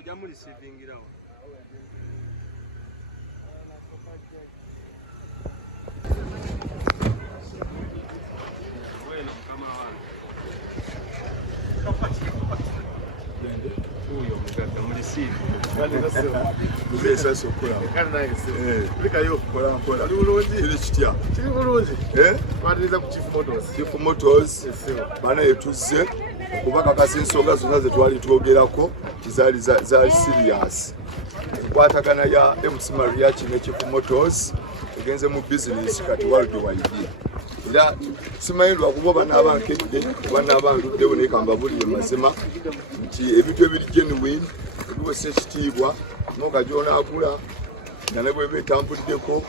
Ojamu receiving irawo. Bueno, kama wangu. Huyo mkaka mreceive. Mbese sokola. Kana naye se. Lika yo Kola. Ali bulungi. Kile kitya. Kiri bulungi. Twatiriza ku Chief Motors. Chief Motors. Bana yetuze kubaka kasensonga zonna ze twali twogerako kizali za serious. Kwatagana ya MC Maria ne Chief Motors egenze mu business kati worldwide. Era simayindwa kuboba n'abankedde bana abandudewo ne kamba buli mazima nti ebintu ebiri genuine ebiwe sekitiibwa n'okajona akula nga ne bwe betambuddeko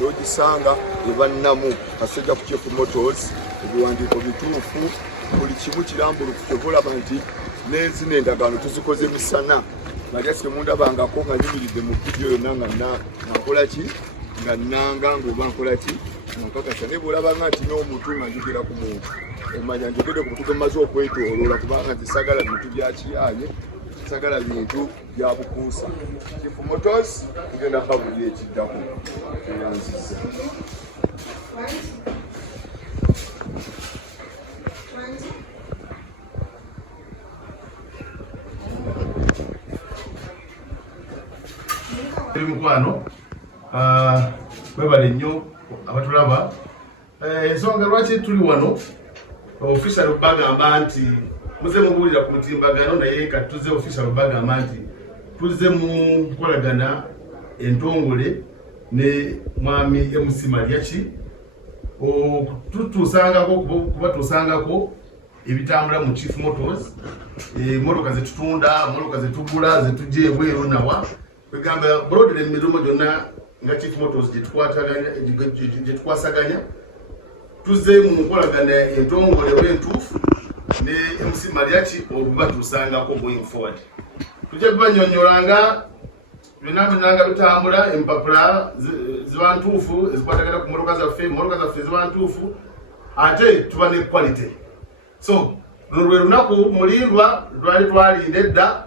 n'ogisanga ebannamu kasejja ku Chief Motors ebiwandiiko bituufu buli kimu kirambulukufu kyobulaba nti n'enzina endagaano tuzikoze misana naye simundabangako nga nyimiridde mu vidiyo yonna nga nakola ki nga nnanga ng'oba nkola ki nkakasa naye bw'olaba nga nti n'omuntu nga njogera ku muntu omanya njogedde ku butuge mmaze okwetooloola kubanga nti sagala bintu bya kiyaaye sagala bintu bya bukuusa. Chief Motors tugenda kabuli ekiddako eyanziza. Mukwano kwebale nnyo abatulaba. Ensonga lwaki tuli wano official bagamba nti muze mubuulira ku mutimbagano naye kati tuze official bagamba nti tuze mu nkolagana entongole ne mwami MC Maria tutusangako kuba tusangako ebitambula mu Chief Motors, motoka zetutunda, motoka zetugula, zetujje ebweru nawa begamba broadly emirumo gyonna nga Chief Motors gyetukwasaganya tuze mu nkolagana entongole w'entuufu ne MC Maria okuba tusangako going forward. Tujja kubanyonyolanga byonna bitambula empapula ziba ntuufu ezikwatagana ku motoka zaffe ziba ntuufu ate tuba ne quality. So lwe lunaku mulindwa lwali twalinda edda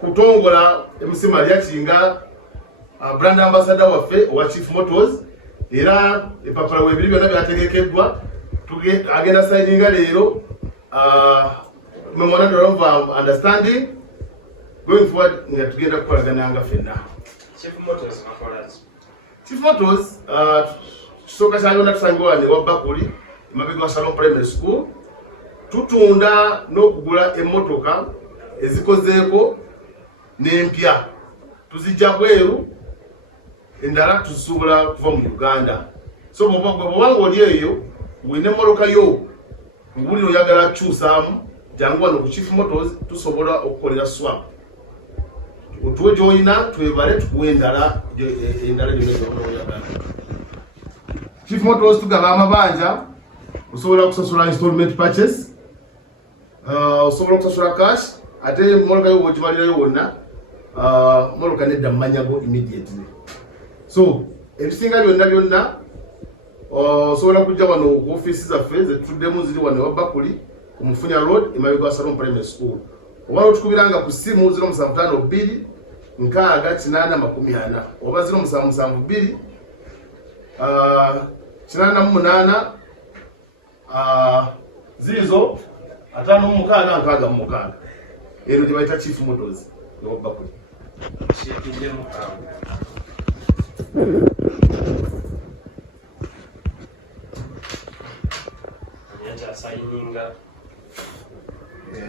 kutongola MC Maria nga brand ambassador waffe owa Chief Motors, era epapula webiri byonna byategekeddwa agenda signinga leero memorandum of understanding going forward nga tugenda kukolagana nga ffenna. Chief Motors kisooka kyayonna tusangibwa ne Wabbakuli emabega wa Shalom Primary School tutunda n'okugula emmotoka ezikozeeko n'empya tuzijja bweru endala tusuubula kuva mu Uganda. So bw'obanga oli eyo wine emmotoka yo ngulira oyagala kukyusaamu jangu wano ku Chief Motors tusobola okukolera swap. Otuwe gy'olina twebale tukuwe endala gyonna oyagala. Chief Motors tugaba amabanja, osobola okusasula installment purchase, osobola okusasula cash, ate emmotoka yo bw'ogimalirayo wonna mmotoka nedda mu manyago immediately. So ebisinga byonna osobola kujja wano ku ofiisi zaffe zetuddemu ziri wano Wabbakuli ku Mufunya Road emabega wa Shalom Primary School. Oba otukubiranga ku ssimu 0752 6840 oba 0772 88 zizo 5666. Ero gye bayita Chief Motors e Wabbakuli.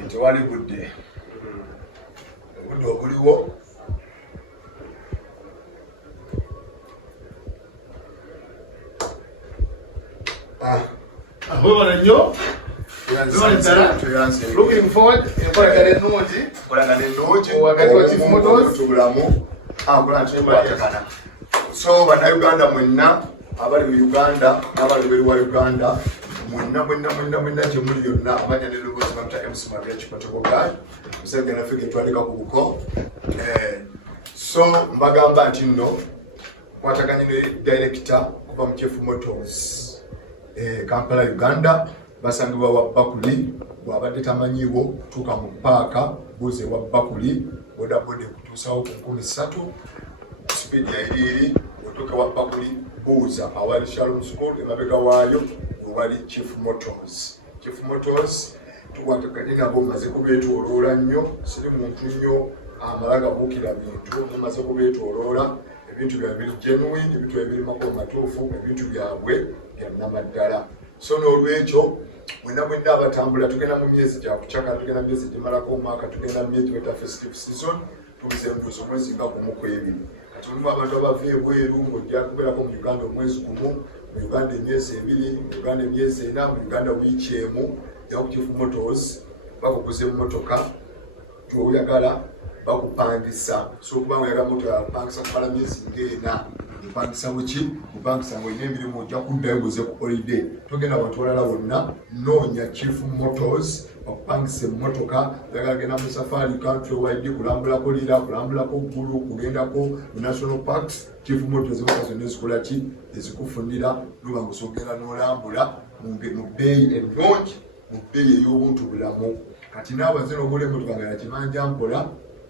Tewali budde obuliwo webala nnyo looking forward enkolagana ennungi wakati wa Chief Motors tubulamu so bannayuganda mwenna abali mu Uganda n'abali wa Uganda mwenna gyemuli yonna amanya n'ebibuuzo bamuta MC Maria Kikotokoga musenge naffe ge twaleka ku buko. So mbagamba nti nno kwataganye ne director kuva mu Chief Motors Kampala Uganda basangibwa wa Bakuli bw'abadde tamanyiiwo tuuka mu paaka buze wa Bakuli bodaboda kutuusawo ku 13 sipiidi yali eri otuuka wa Bakuli buuza awali Shalom School emabega waayo wali Chief Motors. Chief Motors tukwataganye nabo omaze kubeetooloola nnyo siri muntu nnyo amalaga buukira bintu mumaze kubeetooloola ebintu byabwe biri genuine ebintu byabwe birimako matuufu ebintu byabwe bya nnamaddala so n'olwekyo mwenna abatambula tugenda mu myezi gya kucaka tugenda myezi gimalako omwaka tugenda myezi weta festive season tubuze mbuzi omwezi nga gumu ku ebiri kati mulimu abantu abava ebweru ng'ojja kubeerako mu Uganda omwezi gumu mu Uganda emyezi ebiri mu Uganda emyezi ena mu Uganda wiiki emu yaku Chief Motors bakuguza emmotoka gy'oyagala bakupangisa so okuba nga oyagala moto yapangisa kumala myezi ng'ena kupangisa buki kupangisa ng'olina emirimu ojja kuddayo buze ku holiday togenda abantu balala wonna noonya Chief Motors bakupangisa emmotoka oyagala genda mu safari country wide kulambulako lira kulambulako ggulu kugendako mu national parks Chief Motors emmotoka zonna ezikola ki ezikufunira luba ng'osogenda n'olambula mu bbeeyi ennungi mu bbeeyi ey'obuntu bulamu kati naawe nze n'obola emmotoka nga yakimanja mpola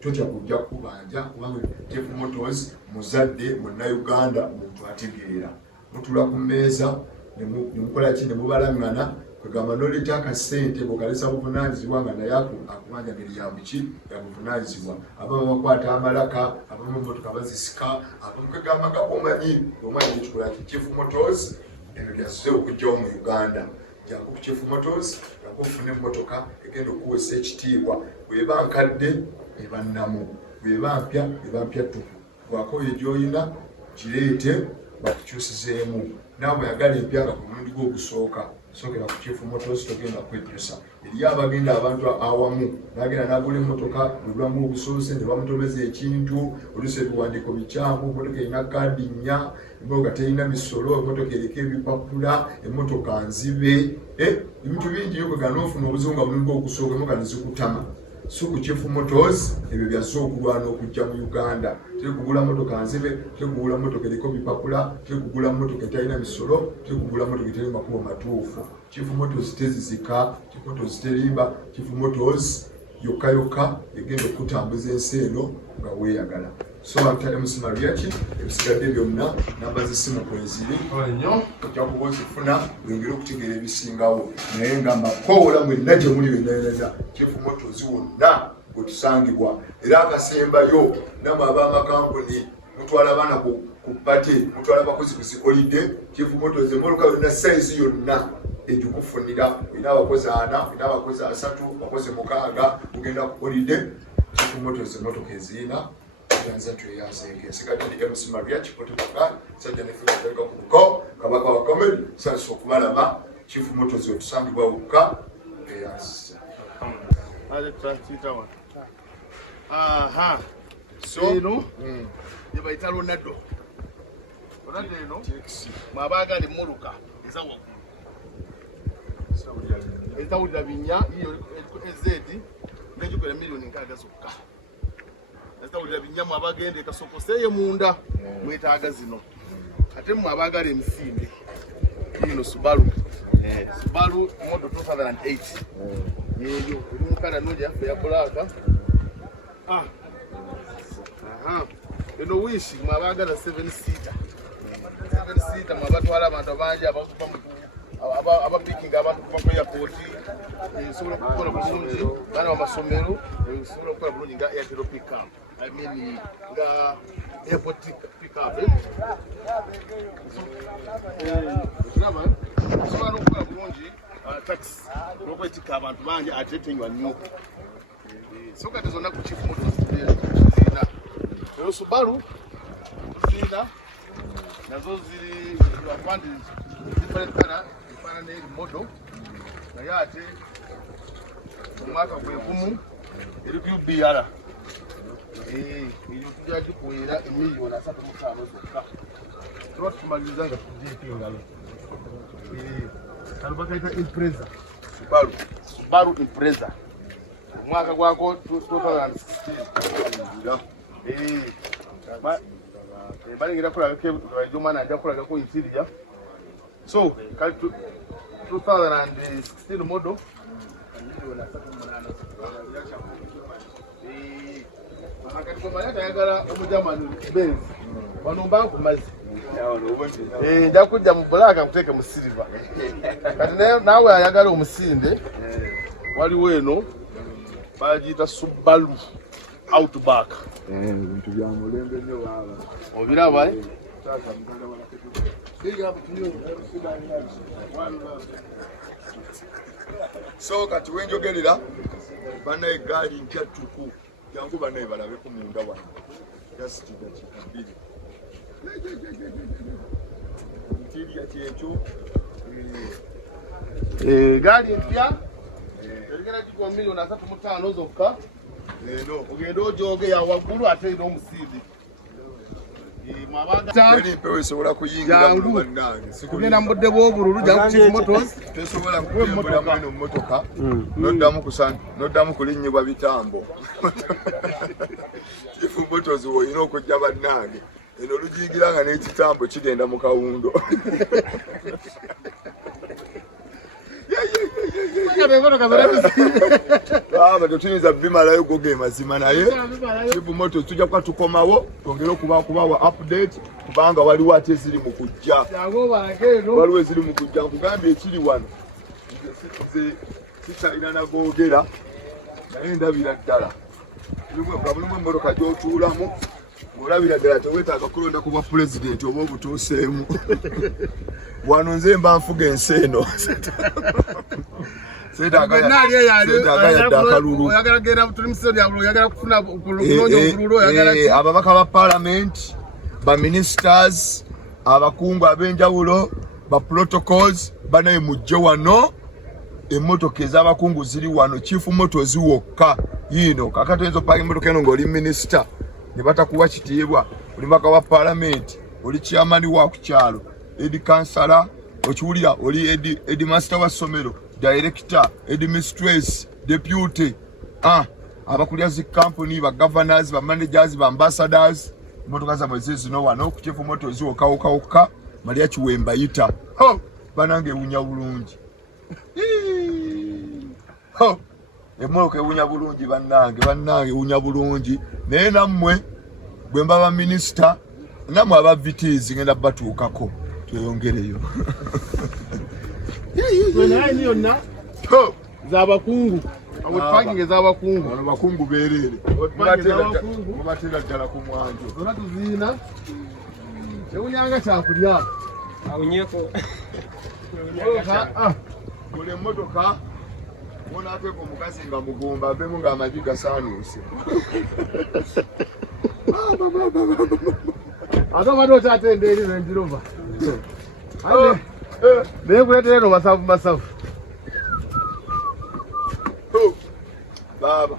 totya kujja kubanja kubanga Chief Motors muzadde munnayuganda muntu ategeera mutula ku mmeeza nemukola ki nemubalaŋŋana kwegamba noleta akasente bwekalesa buvunaanyizibwa nga naye akubanja ngeri yabuki yabuvunaanyizibwa abamu bakwata amalaka abamu emmotoka bazisika abamu kwegamba nga omanyi omanyi ekikola ki Chief Motors ebyo byazze okujjawo mu Uganda jangu Chief Motors yakufuna emmotoka egenda okuwesa ekitiibwa bweba nkadde ebannamu bweba mpya tupu bwakoye gy'olina kireete bakukyusizeemu naawe bweyagala empya nga ku mulundi gw'ogusooka sookera ku Chief Motors togenda kwejjusa eriyo abagenda abantu awamu nagenda nagula emmotoka bwebulamu obusoose ne bamutomeza ekintu oluusi ebiwandiiko bikyamu emmotoka erina kaadi nnya emmotoka terina misolo emmotoka eriko ebipapula emmotoka nzibe ebintu bingi yokwegana n'ofuna obuzibu nga mulundi gw'ogusooka emmotoka nezikutama so ku Chief Motors ebyo byazze okulwana okujja mu Uganda tekugula motoka nzibe tekugula motoka eriko bipapula tekugula motoka etalina misolo tekugula motoka etalina makubo matuufu Chief Motors tezizika Chief Motors terimba Chief Motors yokka egenda okutambuza ensi eno nga weeyagala so amutale musimaliaki ebisigadde byonna namba z'essimu kweziri nnyo ojja kuba ozifuna wengera okutegeera ebisingawo naye nga makoola mwenna gye muli bennayinaza Chief Motors wonna wetusangibwa era akasembayo namwe ab'amakampuni mutwala abaana ku pate mutwala abakozi ku zikolidde Chief Motors emmotoka yonna sayizi yonna egikufunira olina abakozi 4 olina abakozi 3 abakozi 6 kugenda ku kolidde Chief Motors emmotoka ezirina yanza tuyazeege sigadde ndi MC Maria Chipotoka sajja ne fuka ku buko kabaka wa comedy sasa okubalaba Chief Motors wetusangibwa wukka eyasa ale transita wa aha so no ye bayita Ronaldo eno mwabagali muluka ezawo ezawulira binya iyo ezedi ngejukira milioni nkaga zokka ezawulira binya mwabagende kasokoseye munda mwetaaga zino ate mwabagala emisinde ino Subaru model 2008 eyo mukala noja ya black eno wishi mwabagala 7 seater mwabatwala abantu abangi abapikinga abantu kuva ku airport esobola okukola bulungi baana bamasomero esobola okukola bulungi nga airtel pickup nga airport pickup osobola okukola bulungi taxi olwokwetika abantu bangi ate tenywa nnyo so kati zonna ku Chief Motors zirina eyo Subaru zirina nazo ziri abandi different color ifanana model naye ate omwaka gwekumu eri QBR iyo tujja kukuwera emiliyoni 3.5 zokka tuba tumaliriza nga tudiipingalo kalubakaita Impreza Subaru Impreza omwaka gwako 2016 balingira kulaga ke jomana ajja kulaga ko interior so kali 2016 model. Akati kwa mayaka yagala omujamani Benz. Bano mbanku mazi. Njakujja mu black akuteke mu silver. Kati nawe ayagala omusinde. Waliwo eno bagiyita Subaru Outback. Bintu bya mulembe nnyo baba. Obiraba so kati wenjogerera banaye gaali mpya ttuku jangu banaye balabeko munda wano jasitiga kikabiri ntirya kyekyo gaali mpya erigera gigwa $3.5 zokka. eno Ogenda ojoge ya waggulu ate ino omusindi. mpewo esobola kuyingira mu bannange kugenda mu budde bw'obululu jangu Chief Motors tesobola kutambula mweno mmotoka noddamu kulinnyibwa bitambo. Chief Motors woyina okujja bannange eno olugiyingira nga n'ekitambo kigenda mu kawundo. Tetuyinza bimalayo go ge mazima naye Chief Motors tujja kuba tukomawo twongere okubawa update kubanga waliwo ate eziri mu kujja. Waliwo eziri mu kujja nkugambye ekiri wano sikyalina nagoogera naye ndabira ddala bulimu emmotoka gy'otuulamu ng'olabira ddala teweetaaga kulonda ku bwa pulezidenti oba obutuuseemu. Wano nze mba nfuga ensi eno. Ababaka ba parliament, ba ministers, abakungu ab'enjawulo, ba protocols banaye mujje wano. Emmotoka ez'abakungu ziri wano. Chief Motors wokka yino kakati enzo paka emmotoka eno ng'oli minister ne batakuwa kitiibwa. Oli mbaka wa parliament, oli chairman wa ku kyalo, edi kansala okiwulira, oli edi master wa ssomero, director, edi mistress, deputy, abakulira zi company, ba governors, ba managers, ba ambassadors. Emmotoka zammwe zino wano ku Chief Motors wokka Maria Kiwemba yita banange ewunya bulungi. Emmotoka ewunya bulungi bannange ewunya bulungi. Naye nammwe bwe mbaba minisita nammwe aba VTs ngenda batuukako tweyongereyo. yonna z'abakungu parking ez'abakungu wano bakungu beerere mubatera ddala ku mwanjo zonna tuziina ewunyanga kyakulya awunyeko buli emmotoka bonaateeka omukazi nga mugumba avemu ng'amagi gasaanuuse. ate obadde okyatenda eri Range-Rover naye kuleetera eno masavu baba.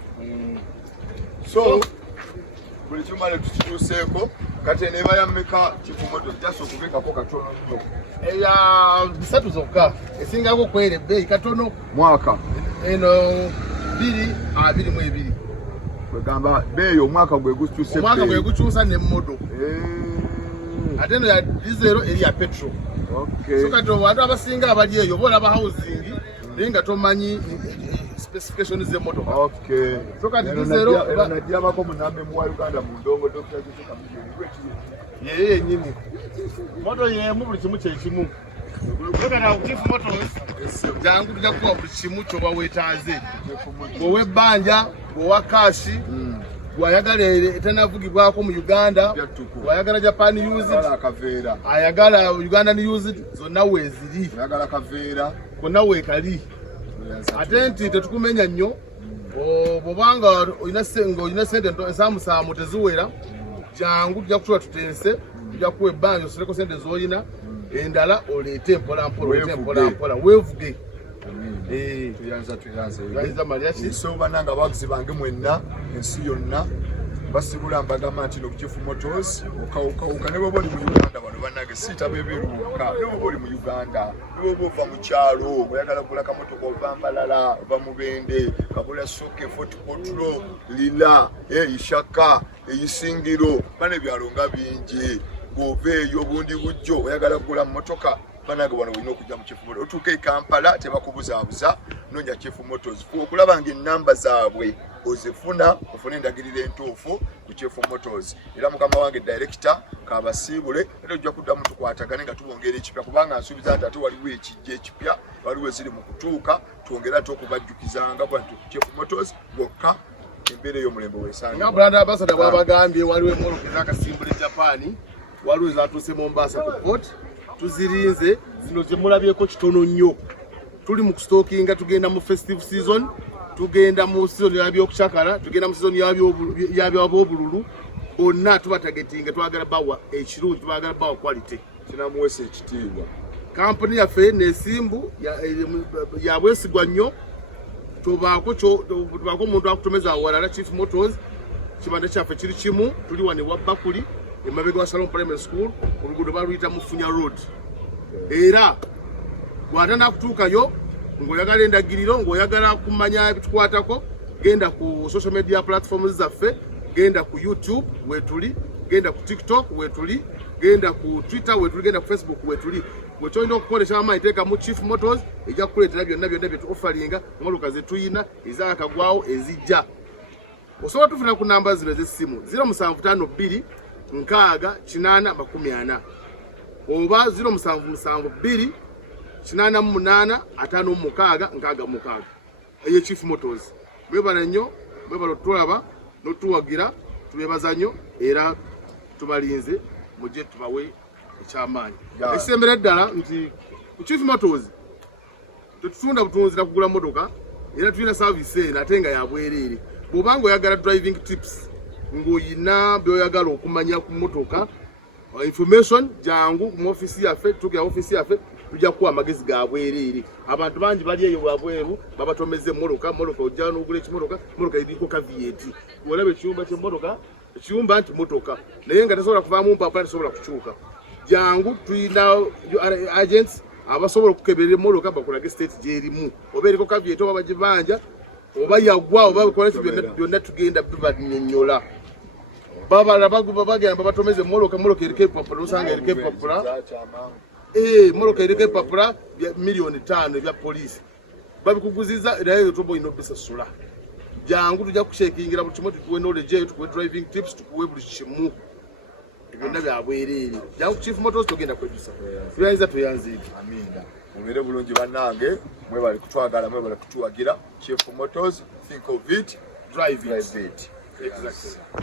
So buli kimale tukituuseeko kati neeba ya mmeka Chief Motors jasa okubekako katono nnyo. eya 3 zokka esingako kwera ebbeeyi katono mwaka eno 222 kwegamba beeyi omwaka gwe gukyuse omwaka gwe gukyusa n'emmodo ate eno ya diesel eri ya petrol. So kati abantu abasinga abali eyo bola ba housing naye nga tomanyi specifications z'emmotoka. So kati diesel najjabako munambe mu wa Uganda mu ndongo Dr. Jessica yeye yennyini moto yemu buli kimu kyekimu. Kugana Chief Motors jangu tujja kuwa buli kimu kyoba weetaaze owebbanja owa kashi gwayagala etanavugibwako mu Uganda gwayagala Japan used ayagala Ugandan used zonna weeziri ayagala kaveera konna weekali ate nti tetukumenya nnyo bwobanga olina sente ensaamusaamu teziwera jangu tujja kutula tutense tujja kuwa ebbanja osoleko sente z'olina endala oleete mpolampola weevuge. So bananga abaguzi bange mwenna ensi yonna basibula mbagamba nti no Chief Motors okawuka ne bwoba oli mu Uganda wano bannange siita bebiruuka ne bwoba oli mu Uganda ne bwoba ova mu kyalo oyagala kugula kamotoka ova Mbalala ova Mubende kabula Soke Fort Potro Lila Ishaka Isingiro bane byalo nga bingi gove eyo obundi bujjo oyagala kugula motoka banange wano olina okujja mu Chief Motors otuuka e Kampala tebakubuzaabuza noonya Chief Motors okulaba ng'ennamba zaabwe ozifuna ofune endagiriro entuufu ku Chief Motors era mukama wange director kabasiibule era ojja kuddamu tukwatagane nga tubongera ekipya kubanga nsuubiza nti ate waliwo ekijja ekipya waliwo eziri mu kutuuka twongera ate okubajjukizanga bwantu Chief Motors bokka embeera ey'omulembe weesanga nga brand ambassador bwabagambye waliwo emmoloka ez'akasimbula e Japan waliwo ezatuuse Mombasa ku port tuzirinze zino zemulabyeko kitono nnyo tuli mu kustookinga tugenda mu festive season tugenda mu season y'abyokucakala tugenda mu season y'abobululu bonna tubatagetinga twagala bawa ekirungi twagala bawa quality kinamuweesa ekitiibwa kampuni yaffe nesimbu yabwesigwa nnyo tubaako omuntu akutomeza awalala Chief Motors kibanda kyaffe kiri kimu tuli wano ewa Bakuli emabega wa Salon Primary School oluguudo baluyita Mufunya Road era bw'atandika kutuukayo ng'oyagala endagiriro ng'oyagala kumanya ebitukwatako genda ku social media platforms zaffe genda ku YouTube wetuli genda ku TikTok wetuli genda ku Twitter wetuli genda ku Facebook wetuli wekyolina okukolesa amaanyi teeka mu Chief Motors ejja kukuleetera byonna byetu offalinga emmotoka ze tuyina ezaakagwawo ezijja osobola tufuna ku namba zino ez'essimu 0752 680 oba 0772 88 56 eye Chief Motors mwebala nnyo mwebala otulaba n'otuwagira tubebaza nnyo era tubalinze mujje tubawe ekyamaanyi ekisembera ddala nti ku Chief Motors tetutunda butunzi na kugula motoka era tulina service eno ate nga yabwereere bw'obanga oyagala driving tips ng'oyina by'oyagala okumanya ku motoka information jangu mu ofisi yaffe tukira ofisi yaffe tujja kuwa amagezi ga bwereere abantu bangi bali eyo bwabweru babatomeze emmotoka ojja n'ogula ekimotoka motoka eriko kavieti olaba ekiyumba ky'emmotoka ekiyumba nti motoka naye nga tasobola kuvaamu mpapula tasobola kukyuka jangu tulina agents abasobola okukeberera emmotoka bakulage state gyerimu oba eriko kavieti oba bagibanja oba yagwa oba bikolaki byonna tugenda bibannyonnyola babala bagamba batomeze emmotoka eriko epapula osanga eriko epapula moloka eriko epapula bya milioni 5 ebya poliisi babikuguziza naye toba olina obisasula jangu tujja kushekingira buli kimu tukuwe knowledge eyo tukuwe driving tips tukuwe buli kimu byonna byabwereere jangu Chief Motors tugenda kwejusa tuyanziza tuyanziike aminda mubeere bulungi bannange mwebale kutwagala mwebale kutuwagira Chief Motors think of it drive it exactly